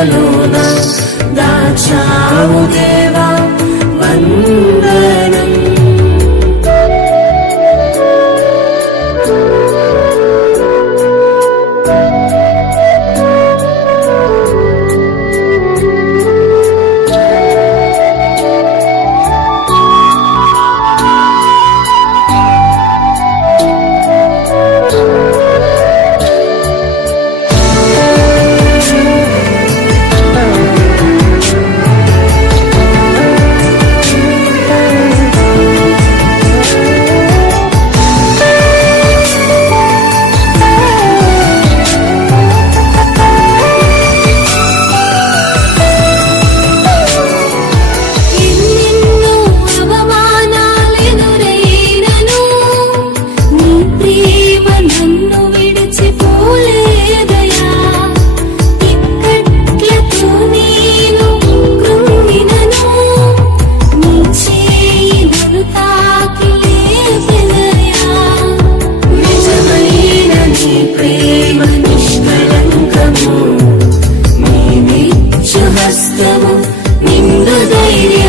గతకాలమంతా దాచావు దేవ